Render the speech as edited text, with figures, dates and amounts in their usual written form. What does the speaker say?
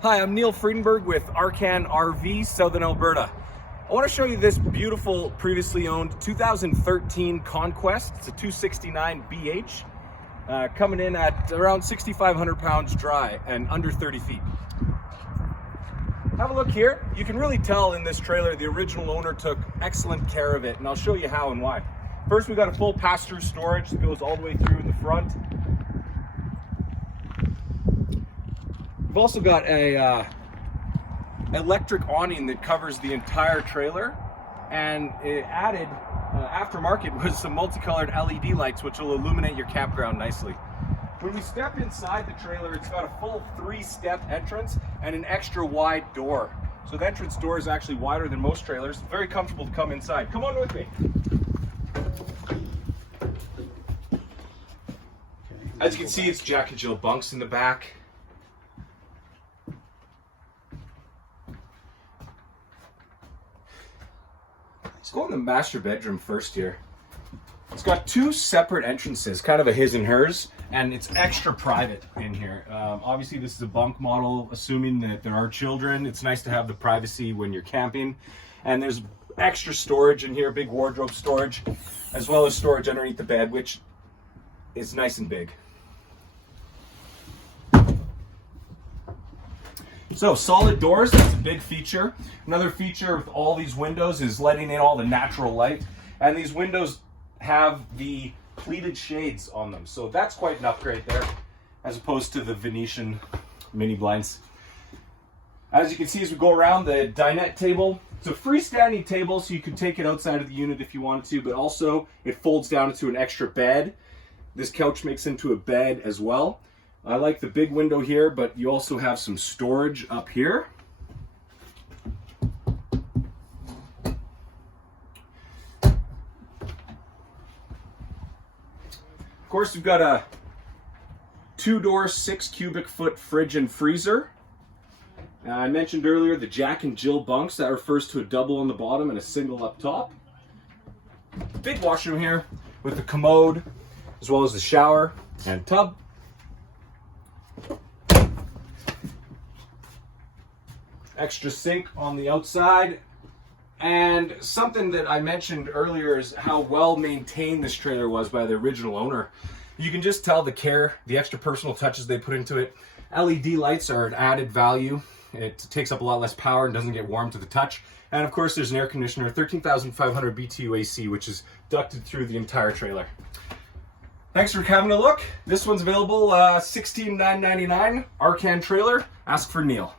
Hi, I'm Neil Friedenberg with ArrKann RV, Southern Alberta. I want to show you this beautiful, previously owned 2013 Conquest. It's a 269 BH, coming in at around 6,500 pounds dry and under 30 feet. Have a look here. You can really tell in this trailer the original owner took excellent care of it, and I'll show you how and why. First, we've got a full pass-through storage that goes all the way through in the front. We've also got a electric awning that covers the entire trailer, and it added aftermarket with some multicolored LED lights which will illuminate your campground nicely. When we step inside the trailer, it's got a full 3-step entrance and an extra wide door. So the entrance door is actually wider than most trailers. Very comfortable to come inside. Come on with me. As you can see, it's Jack and Jill bunks in the back. Let's go in the master bedroom first here. It's got 2 separate entrances, kind of a his and hers, and it's extra private in here. Obviously, this is a bunk model, assuming that there are children. It's nice to have the privacy when you're camping. And there's extra storage in here, big wardrobe storage, as well as storage underneath the bed, which is nice and big. So solid doors, that's a big feature. Another feature with all these windows is letting in all the natural light. And these windows have the pleated shades on them. So that's quite an upgrade there, as opposed to the Venetian mini blinds. As you can see as we go around, the dinette table, it's a freestanding table, so you can take it outside of the unit if you wanted to, but also it folds down into an extra bed. This couch makes into a bed as well. I like the big window here, but you also have some storage up here. Of course, we've got a 2-door, 6 cubic foot fridge and freezer. I mentioned earlier the Jack and Jill bunks. That refers to a double on the bottom and a single up top. Big washroom here with the commode, as well as the shower and tub. Extra sink on the outside. And something that I mentioned earlier is how well maintained this trailer was by the original owner. You can just tell the care, the extra personal touches they put into it. LED lights are an added value. It takes up a lot less power and doesn't get warm to the touch. And of course there's an air conditioner, 13,500 BTU AC, which is ducted through the entire trailer. Thanks for having a look. This one's available $16,999, ArrKann trailer. Ask for Neil.